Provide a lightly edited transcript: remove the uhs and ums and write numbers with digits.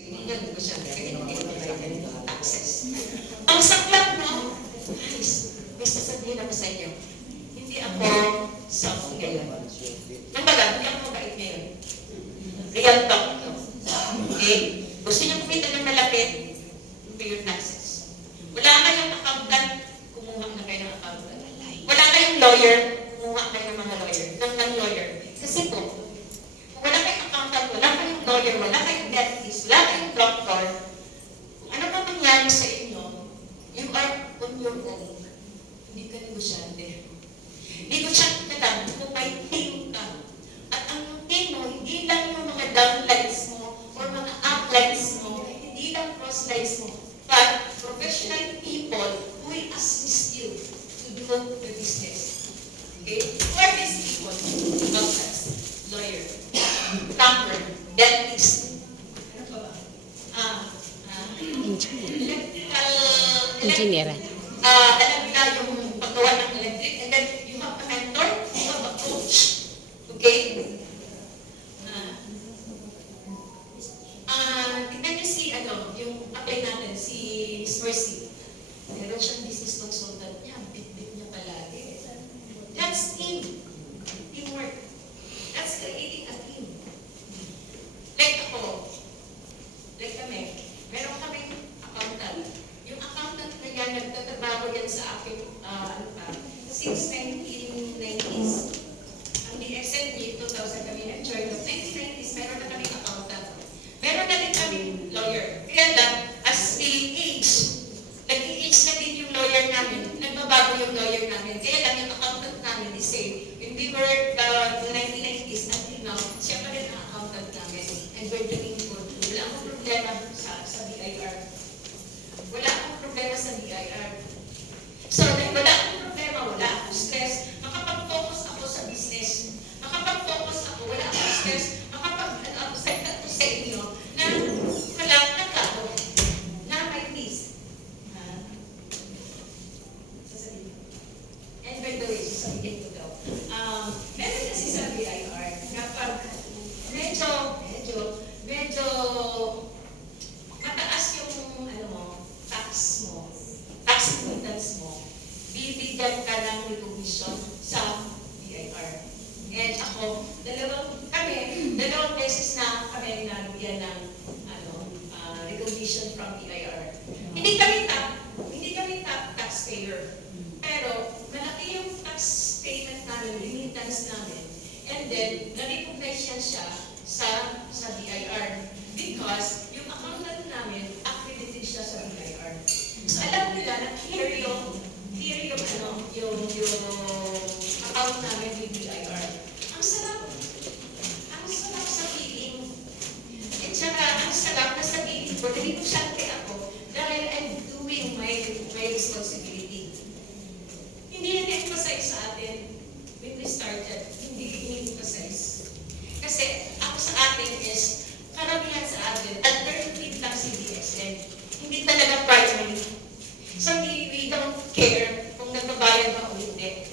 Yun ko siya. Access. Ang saklap, no? Guys, basta sabihin ako sa inyo, hindi ako soft ngayon. Kumbaga, hindi ako mabait ngayon. Real talk, no? Okay? Gusto niyo kumita ng malapit, pay your taxes. Wala kayong accountant, kumuha na kayo ng accountant. Wala kayong lawyer, kumuha kayo ng mga lawyer, ng lawyer. Kasi po, kung wala kayong accountant, wala kayong lawyer, wala kayong dentist, wala kayong doctor, kung ano pa mangyari sa inyo, you are on your own. Hindi ka negosyante. Negosyante ka lang kung may team ka. At ang team mo, hindi lang yung mga downlines mo or mga uplines mo, hindi lang crosslines mo, but professional people who will assist you to do the business. Okay? Who are these people? Doctors, lawyer, plumber, dentist, ano pa ba? Engineer. Alam nila yung paggawa ng electric, and then you have a mentor, you have a coach. Okay? Tignan niyo si, yung apply natin, si Miss Mercy. Meron siyang business consultant niya, bit-bit niya palagi. That's team. Teamwork. That's creating a team. Like ako, like kami, meron kaming accountant. Yung accountant na yan, nagtatrabaho yan sa akin, since 1990s. Ang DXND, 2000 kami nag-join. 1990s, meron na kaming accountant. Meron na din kaming lawyer. Kaya lang, as we age, nag-i-age na din yung lawyer namin, nagbabago yung lawyer namin. Kaya lang yung accountant namin is same. When we were the 1990s until now, siya pa rin ang accountant namin. And we're doing good. Wala akong problema sa BIR. Wala akong problema sa BIR. So, dahil wala akong problema, wala akong stress, makapag-focus ako sa business. Makapag-focus ako, wala akong stress, makapag-set ako sa inyo na wala nagkago, na may peace. Sasabihin. And by the way, sasabihin ko daw. Meron kasi sa BIR na pag medyo mataas yung tax mo, tax avoidance mo, bibigyan ka ng recognition sa BIR. And ako, dalawang beses na kami nabigyan ng recognition from BIR. Hindi kami top taxpayer. Pero malaki yung tax payment namin, remittance namin. And then, na-recognize siya sa BIR. Because yung accountant namin, accredited siya sa BIR. So alam nila na clear yung account namin with BIR. Ang sarap sa feeling. At saka, ang sarap na sabihin ko, dahil negosyante ako, dahil I'm doing my responsibility. Hindi na-emphasize sa atin when we started. Hindi in-emphasize. Kasi ako sa atin is, karamihan sa atin, alternative lang si DXN. Hindi talaga primary. So we don't care kung nagbabayad ba o hindi.